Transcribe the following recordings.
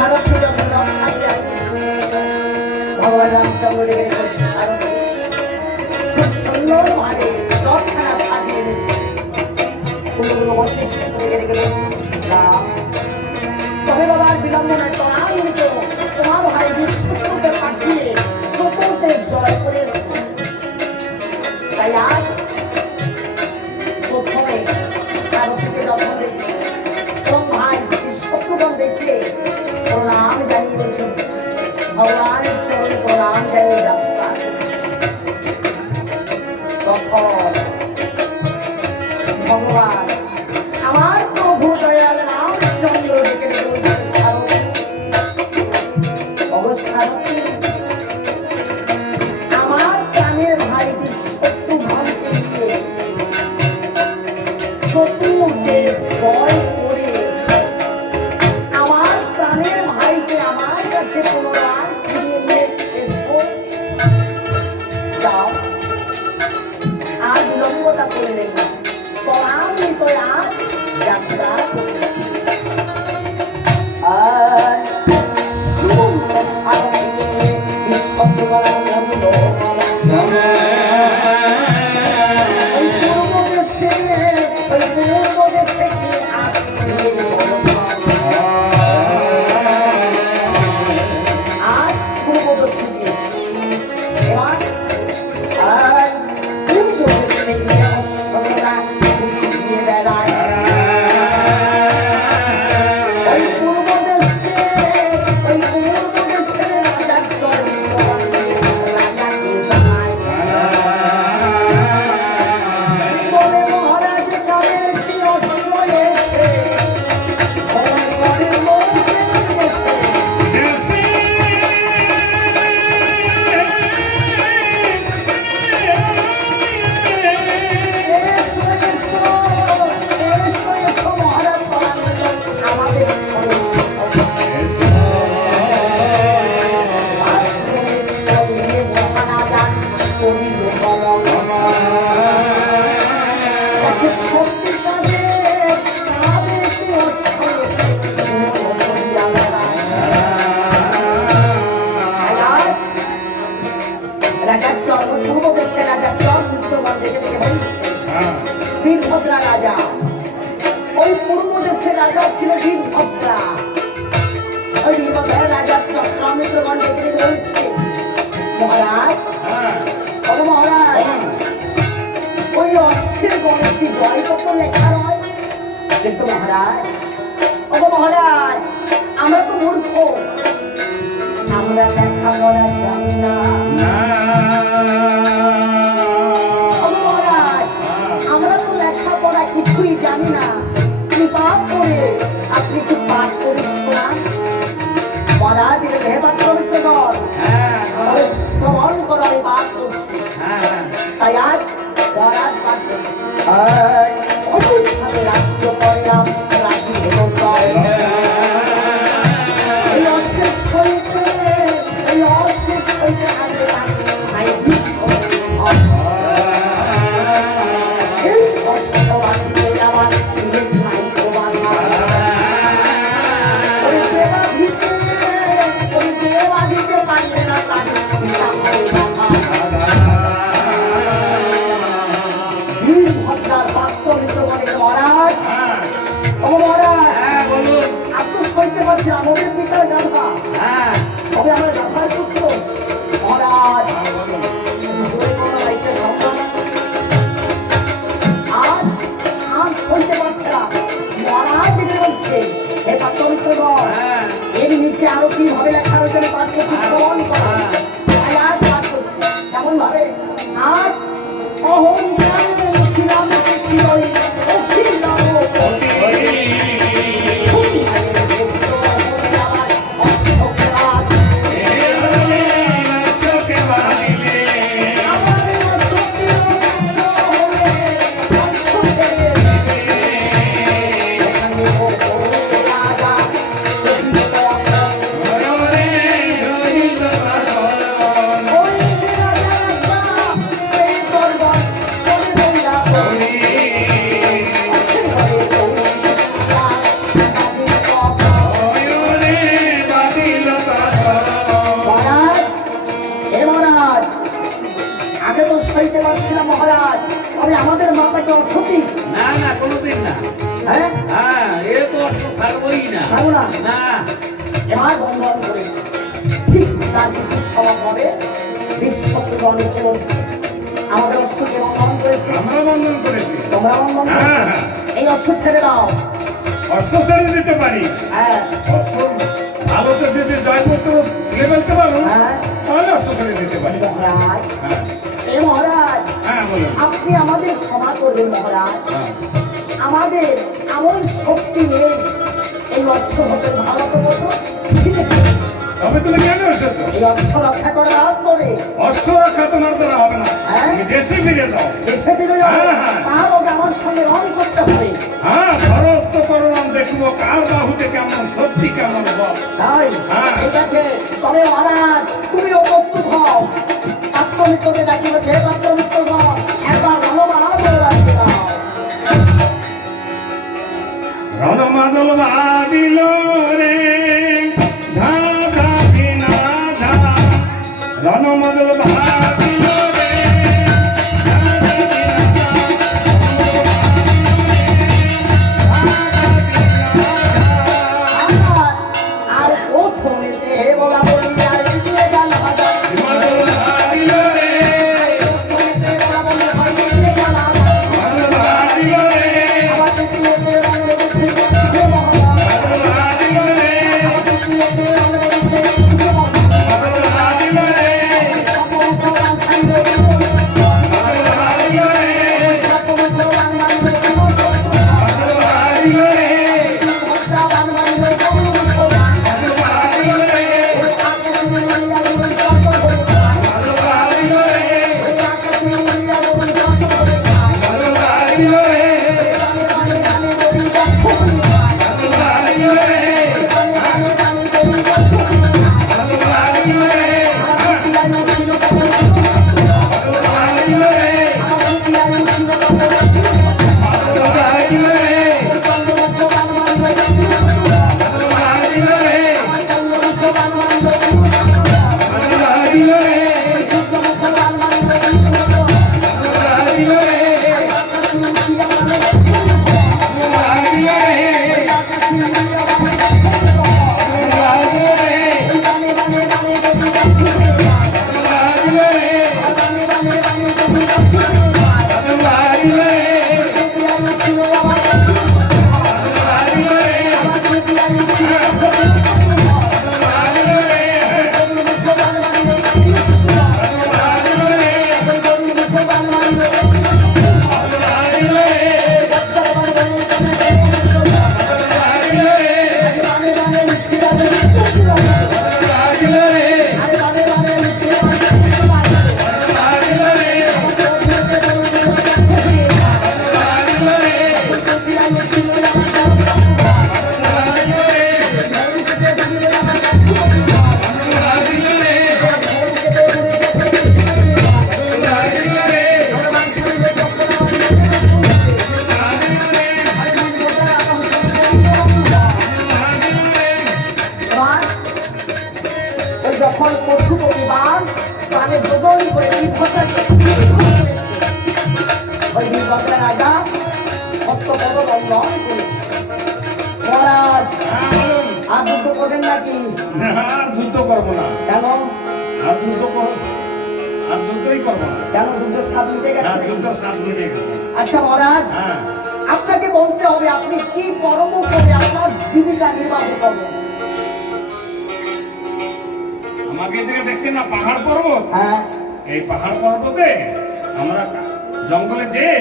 সারথী যখন রথ সাজিয়ে ভগবান রামচন্দ্র রেখে সারথী খুব সুন্দর ভাবে রথখানা সাজিয়ে এনেছে। পুরো বশিষ্ঠ রেখে রাম, তবে বাবার বিলম্ব নয়, তোমার ভাই বিষ্ণুকে পাঠিয়ে সকলকে জয় করে। তাই আজ প্রথমে সারথীকে যখন দেখে এবং ভাই শত্রুগণ দেখে প্রণাম জানিয়েছেন, ভগবানের চরণে প্রণাম জানিয়ে যাত্রা। তখন ভগবান আমার প্রভু দয়াল রামচন্দ্র দেখে সারথী, আমার প্রাণের ভাই শত্রু ভাবকে দিয়ে শত্রুকে জয় করে আমার প্রাণের ভাইকে আমার কাছে পুনরায় ফিরিয়ে নিয়ে এসো। যাও, আর বিলম্বতা করলেন না, পরান্বিত আজ যাত্রা করতে। বীরভদ্রা রাজা, ওই পূর্ব দেশের রাজা ছিল বীরভদ্রা। ওই বীরভদ্রা রাজার চক্রামিত্রগণ ডেকে ডেকে বলছে, মহারাজ, মহারাজ, ওই অস্থির গণেশটি জয়পত্র লেখা নয়। কিন্তু মহারাজ, মহারাজ, আমরা তো মূর্খ, আমরা লেখা পড়া জানি না। লেখাপড়া কিছুই জানি না, কৃপা করে আপনি কি পাঠ করে শোনান। মহারাজ, পবিত্রগণ শ্রবণ করার পাঠ করছি। তাই আজ মহারাজ পাঠে রাজ্য করলাম রাখি এই অশেষ হইতে আমাদের পিতার গাধা, তবে আমরা গাধার পুত্র। মহারাজ, আজ আজ শুনতে পাচ্ছিলাম মহারাজ বলছে, হে পাত্রমিত্রগণ, এর নিচে আরো কি ভাবে লেখা রয়েছে পাঠ করছি, শ্রবণ করা। আজ পাঠ করছি কেমন ভাবে, আজ অহংকার ছিলাম বলছিলাম মহারাজ, আমি আমাদের মাতাকে অসতী। না না কোনোদিন না। হ্যাঁ হ্যাঁ এ তো অশ্ব ছাড়বই না। ছাড়বো না? না। এবার বন্ধন করেছে, ঠিক তার কিছু সময় হবে বিশ্বপ্রজন এসে বলছে আমাদের অশ্বকে বন্ধন করেছে। আমরা বন্ধন করেছি। তোমরা বন্ধন হ্যাঁ, করেছো। হ্যাঁ। এই অশ্ব ছেড়ে দাও। অশ্ব ছেড়ে দিতে পারি। হ্যাঁ অশ্ব আলোতে যদি জয়পুত্র ছেড়ে ফেলতে পারো হ্যাঁ তাহলে অশ্ব ছেড়ে দিতে পারি। মহারাজ, হ্যাঁ এ মহারাজ, হ্যাঁ বলুন। আপনি আমাদের ক্ষমা করবেন মহারাজ। হ্যাঁ। আমাদের এমন শক্তি নেই এই অশ্ব হতে ভালো তো বলতো তবে তুমি কেন এসেছো? এই অশ্ব রক্ষা করার পরে অশ্ব রক্ষা তোমার দ্বারা হবে না। হ্যাঁ? তুমি দেশে ফিরে যাও। দেশে ফিরে যাবো, হ্যাঁ, হ্যাঁ। তার আগে আমার সঙ্গে রণ করতে হবে। হ্যাঁ খরচ করলাম, দেখবো কার বাহুতে কেমন সত্যি কেমন বল। তাই হ্যাঁ। ঠিক আছে, তবে মহারাজ তুমিও প্রস্তুত হও। আত্মমিত্রকে ডাকিব, যে আত্মমিত্র একবার রণবাদ রাখতে দাও। রণমাদল বাদিল রে ধা ধা বিনা ধা, রণমাদল বাদিল রে ধা ধা বিনা ধা। আর প্রথমেতে বলা বলি আর দ্বিতীয় গান বাজাও। রণমাদল বাদিল রে, প্রথমেতে বলা বলি হয় দ্বিতীয় গান বাজাও। রণমাদল বাদিল রে, আবার তৃতীয়তে রণ লেগেছে দ্বিতীয় মহারাজ। রণমাদল বাদিল রে, আবার তৃতীয়তে রণ লেগেছে দ্বিতীয় মহারাজ। রণমাদল বাদিল রে, সকলকে গান ছাড়িয়ে দিল। রণমাদল বাদিল রে, সকলকে গান মারিল। রণমাদল বাদিল রে, ভক্তা গান মারিল। সকলকে গান। রণমাদল বাদিল রে, আগে তুমি বলিয়া বলুন কত করে খায়। রণমাদল বাদিল রে, আগে তুমি বলিয়া বলুন কত করে খায়। রণমাদল বাদিল রে, গানে গানে গানে বলি কত করে খায়। রণমাদল বাদিল রে, গানে গানে গানে বলি কত করে খায়। রণমাদল বাদিল রে, আমার পিয়ানো ছিল কত করে খায়। রণমাদল বাদিল রে, আমার পিয়ানো ছিল কত করে খায়। রণমাদল বাদিল রে, চন্দ্রমুখ গান মারিল। রণমাদল বাদিল রে, আমার চন্দ্রমুখ গান মারিল। রণমাদল বাদিল রে, চন্দ্রমুখ গান মারিল। রণমাদল বাদিল রে, আকাশে উঠিয়া মানে রণমাদল বাদিল রে, আকাশে উঠিয়া মানে রণমাদল বাদিল রে, গানে গানে গানে বলি কত করে খায়। রণমাদল বাদিল রে, গানে গানে গানে বলি কত করে খায়। রণমাদল বাদিল রে, পিয়ানো ছিল আমার কত করে খায়। রণমাদল বাদিল রে, আমার পিয়ানো ছিল কত করে খায়। রণমাদল বাদিল রে, চন্দ্রমুখ গান মারিল। রণমাদল বাদিল রে, চন্দ্রমুখ গান মারিল। রণমাদল বাদিল রে, ডাক্তার বাড়ি গানে গানে রণমাদল বাদিল রে, গানে গানে লিখতে যাবে লিখতে যাবে। রণমাদল বাদিল রে, আরে গানে গানে লিখতে যাবে লিখতে যাবে। রণমাদল বাদিল রে, আমার প্রভুকে বলতে হবে কত করে খায়। রণমাদল বাদিল রে, পিয়ানো ছিল আমার কত করে খায়। রণমাদল বাদিল রে, ভৌরিকে দিয়ে আমার কত করে খায়। রণমাদল বাদিল রে, ভৌরিকে দিয়ে আমার কত করে খায়। রণমাদল বাদিল রে, ভগবান শুনলে যখন আমার কত করে খায়। বাদিল রে, আরে মনটা আমার কত করে খায়। বাদিল রে, এবার ওই যখন পশু পরিবার প্রাণে যোগন করে বীরভদ্রাকে ওই বীরভদ্রা রাজা সত্যপদ বন্ধন করেছে। মহারাজ হ্যাঁ বলুন। আর যুদ্ধ করবেন নাকি? আর যুদ্ধ করবো না, কেন আর যুদ্ধ করো, আর যুদ্ধই করবো না। কেন যুদ্ধের স্বাদ মিটে গেছে আর নাকি? যুদ্ধ সাত মিটে গেছে। আচ্ছা মহারাজ, হ্যাঁ আপনাকে বলতে হবে আপনি কি কর্ম করে আপনার জীবিকা নির্বাহ করবেন। আমাকে এই জায়গায় দেখছেন না পাহাড় পর্বত, হ্যাঁ এই পাহাড় পর্বতে আমরা জঙ্গলে যেয়ে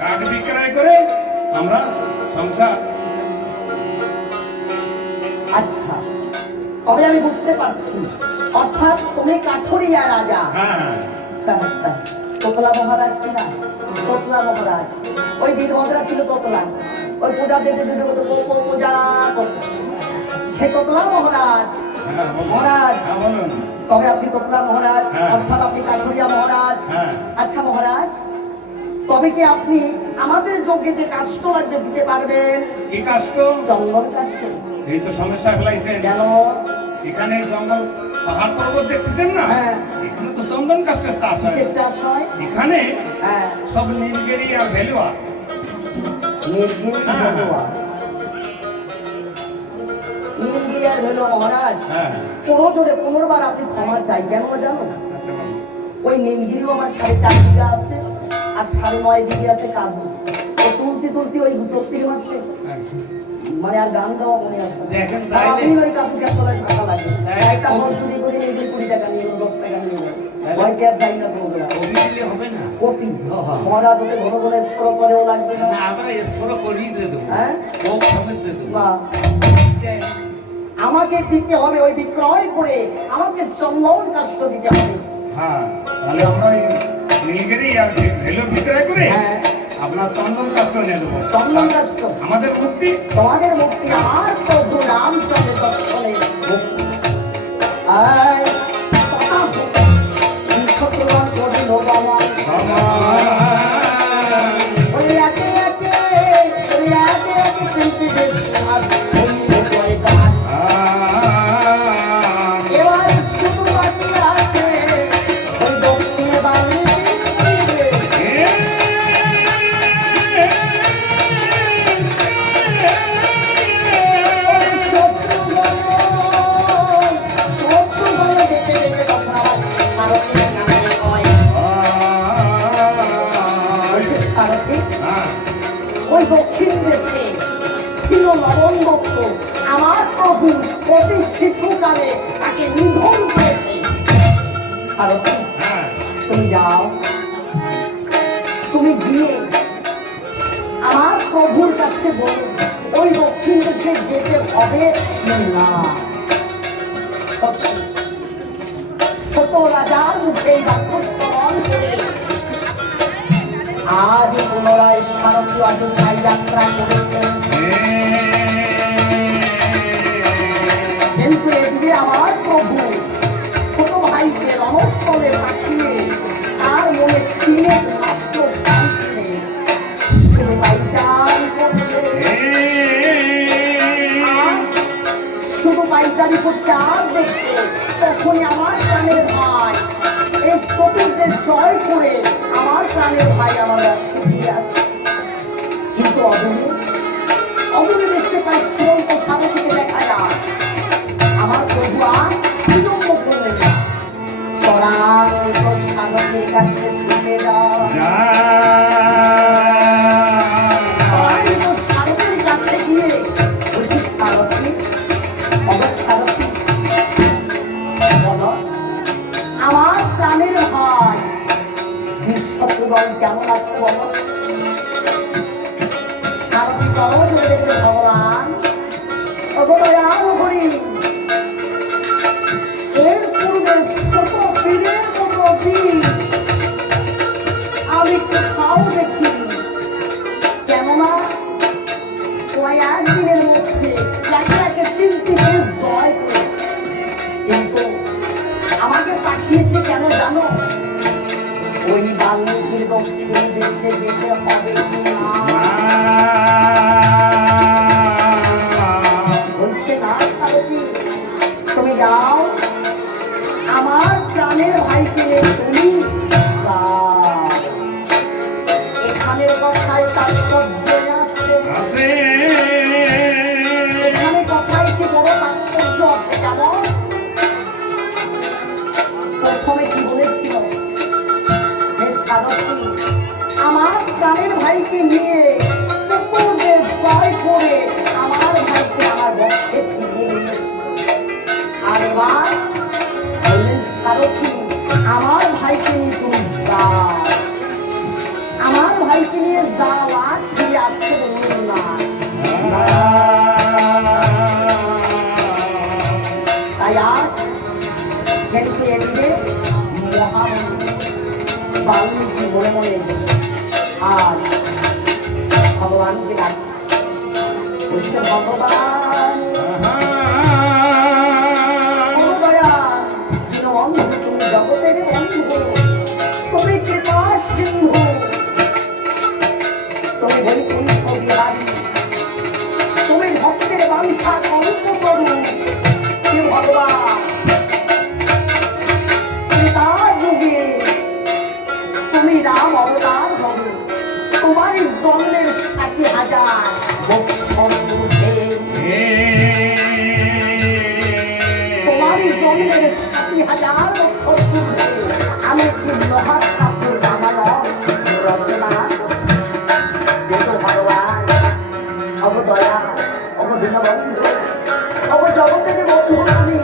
কাঠ বিক্রয় করে আমরা সংসার। আচ্ছা, তবে আমি বুঝতে পারছি, অর্থাৎ তুমি কাঠুরিয়া রাজা। হ্যাঁ আচ্ছা, তোতলা মহারাজ কিনা? তোতলা মহারাজ, ওই বীরভদ্রা ছিল তোতলা, ওই পূজা দিতে যদি হতো পূজা করতো, সে তোতলা মহারাজ। হ্যাঁ বলুন। মহারাজ। হ্যাঁ বলুন। তবে আপনি তোতলা মহারাজ, হ্যাঁ। অর্থাৎ আপনি কাঠুরিয়া মহারাজ। হ্যাঁ আচ্ছা মহারাজ, তবে কি আপনি আমাদের যজ্ঞে যে কাষ্ট লাগবে দিতে পারবেন? কি কাষ্ট? জঙ্গল কাষ্ট। এই তো সমস্যা ফেলাইছেন। কেন? এখানে জঙ্গল পাহাড় পর্বত দেখতেছেন না, হ্যাঁ। এই এখানে তো চন্দন কাষ্ঠের চাষ হয় কিসের চাষ হয়? এখানে হ্যাঁ, সব নীলগিরি আর ভেলুয়া। নীলগিরি হ্যাঁ। ভেলুয়া। নীলগিরি আর ভেলুয়া মহারাজ, হ্যাঁ পুরোদরে পুনর্বার আপনি ক্ষমা চাই, কেন জানো? আচ্ছা বলো। ওই নীলগিরিও আমার 4.5 বিঘা আছে আর 9.5 বিঘা আছে কাজু। ও তুলতে তুলতে ওই 34 মাসে হ্যাঁ। মানে আর গান গাওয়া মনে আসে না। দেখেন সারাদিন ওই কাকুকে তলায় থাকা লাগে। হ্যাঁ, একটা খুব- বল চুরি করে নিজের 20 টাকা নিয়ে গেলো, 10 টাকা নিয়ে গেলো। হ্যাঁ। ভয়তে আর যাই না প্রোগ্রাম। কবি দিলে হবে না। কপি হ্যাঁ। মহারাজ ওকে ঘন ঘন স্প্রো করেও লাগবে না। না, আমরা স্পোর করিয়ে দিয়ে দেবো। হ্যাঁ? কক সমেত দিয়ে দেবো। না, আমাকে দিতে হবে ওই বিক্রয় করে, আমাকে চন্দন কাষ্ঠ দিতে হবে। হ্যাঁ তাহলে আমরা ওই নীলগিরি আর ভেলু বিক্রয় করে হ্যাঁ, আপনার চন্দন কাষ্ঠ নিয়ে দেবো। চন্দন কাষ্ঠ আমাদের মুক্তি। তোমাদের মুক্তি, আমার প্রভু রামচন্দ্র দর্শনে মুক্তি। আয়, কথা হোক, শত্রুগণ করিল দমন। ওই একে একে, ওই একে একে তিনটি দেশ আর হইল জয়গান। এবার শুধু বাকি আছে ওই দক্ষিণে বাংলাদেশে। ওই দক্ষিণ দেশে ছিল নবম দত্ত, আমার প্রভু অতি শিশুকালে তাকে নিধন করেছে। সারথী, তুমি যাও, তুমি গিয়ে আমার প্রভুর কাছে বলো ওই দক্ষিণ দেশে যেতে হবে কি না। ছোট রাজার মুখে এই বাক্য শ্রবণ করে আজ পুনরায় সারথী অযোধ্যায় যাত্রা করেছে। কিন্তু এদিকে আমার প্রভু ছোট ভাইকে রণস্থলে পাঠিয়ে তার মনে তিলে মাত্র শান্তি নেই। শুধু পাইচারি করছে, শুধু পাইচারি করছে আর দেখছে। তখনই আমার প্রাণের ভাই এই চতুর্থের জয় করে আমার প্রাণের ভাই আমার রাজ্যে ফিরে আসে। কিন্তু অদূরে দেখতে পাই শ্রীমন্ত সারথীকে দেখা যায়। আমার প্রভু আর বিলম্ব করলেন না, তরান্ত সারথীর কাছে ছুটে যায়। তরান্ত সারথীর কাছে গিয়ে বলছি, সারথী, সারথী বলো, আমার প্রাণের ভাই শত্রুগণ কেমন আছে বলো। সারথী বলো ধরে দেখবে, ভগবান এর পূর্বে ছোট পীরের মতো পীর আমি কোথাও দেখিনি। কেননা ওই একদিনের মধ্যে একে একে 3টি দেশ জয় করেছে। কিন্তু আমাকে পাঠিয়েছে কেন জানো? ওই বাল্মীকির দক্ষিণ দেশে যেতে হবে কিনা। বলছে না সারথী, তুমি যাও, আমার প্রাণের ভাইকে তুমি যাও। এখানের কথায় তাৎপর্য আছে, এখানে কথায় কি বড় তাৎপর্য আছে কেমন? প্রথমে কি বলেছিল, সারথী আমার প্রাণের ভাইকে নিয়ে সকলদের জয় করে আমার ভাইকে আমার বক্ষে ফিরিয়ে নিয়েছে। আর এবার বললেন, সারথী আমার ভাইকে নিয়ে তুমি যাও, আমার ভাইকে নিয়ে যাও আর ফিরে আসতে বলুন না। তাই আজ কিন্তু এদিকে মহামন্ত্রী বাল্মীকি মনে মনে আজ ভগবানকে ডাকছে, বলছে, ভগবান দয়া দীনবন্ধু, তুমি জগতের বন্ধু, তুমি কৃপা সিন্ধু, তুমি বৈকুণ্ঠ বিহারী, তুমি ভক্তের বাঞ্ছা কল্প করু। ভগবান তুমি তার ব্রহ্মাণ্ডের 60,000 লক্ষ সূর্যে আমি একটি মহা ঠাকুর বানানো রচনা দেখো ভগবান, অবদয়া, অবদীনবন্ধু, অবজগতের বন্ধু তুমি।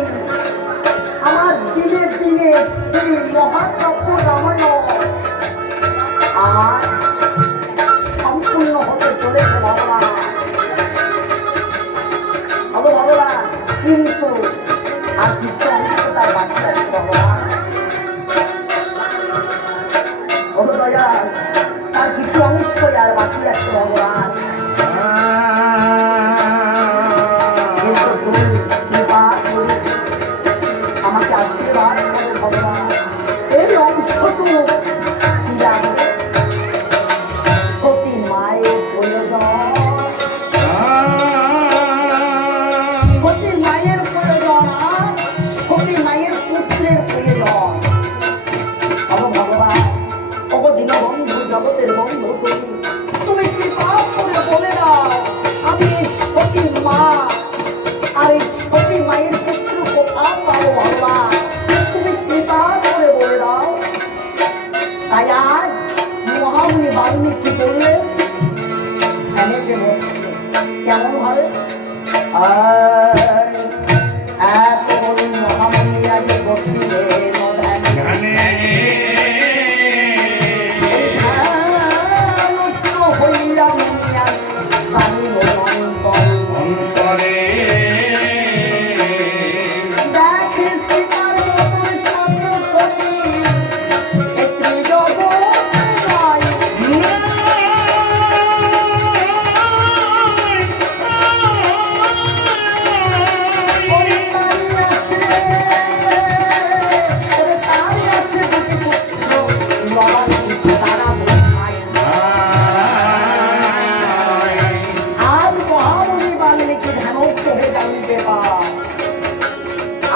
আমার দিনে দিনে সেই মহাকাব্য রামায়ণ আজ সম্পূর্ণ হতে চলেছে ভগবান। ভগবান কিন্তু আর কিছু অংশ তার বাকি আছে ভগবান। দয়াল তার কিছু অংশ আর বাকি আছে ভগবান। কিন্তু তুমি কৃপা করে আমাকে আশীর্বাদ করো ভগবান। এই অংশটুকু জানো সতী মায়ের প্রয়োজন, সতী মায়ের প্রয়োজন আর সতী মায়ের পুত্রের প্রয়োজন। ভগবান, দীনবন্ধু, জগতের বন্ধু তুমি, তুমি কৃপা করে বলে দাও আমি সতী মা আর এই সতী মায়ের পুত্র কোথাও পাবো ভগবান, তুমি কৃপা করে বলে দাও। তাই আজ মহামুনি বাল্মীকি বললে ধ্যানেতে বসছে কেমন ভাবে এত বড় মহামুনি আজ বসিলেন ধ্যানে।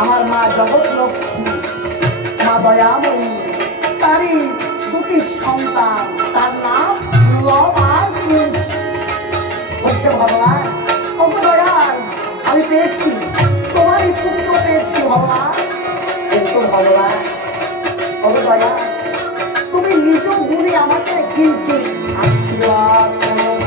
আমার মা জগৎ লক্ষ্মী, মা দয়াময়ী, তারই দুটি সন্তান, তার নাম লব আর কুশ। বলছে ভগবান, দয়াল আমি পেয়েছি, তোমারই পুত্র পেয়েছি ভগবান। কিন্তু ভগবান, দয়াল তুমি নিজ গুণে আমাকে কিঞ্চিৎ আশীর্বাদ করো।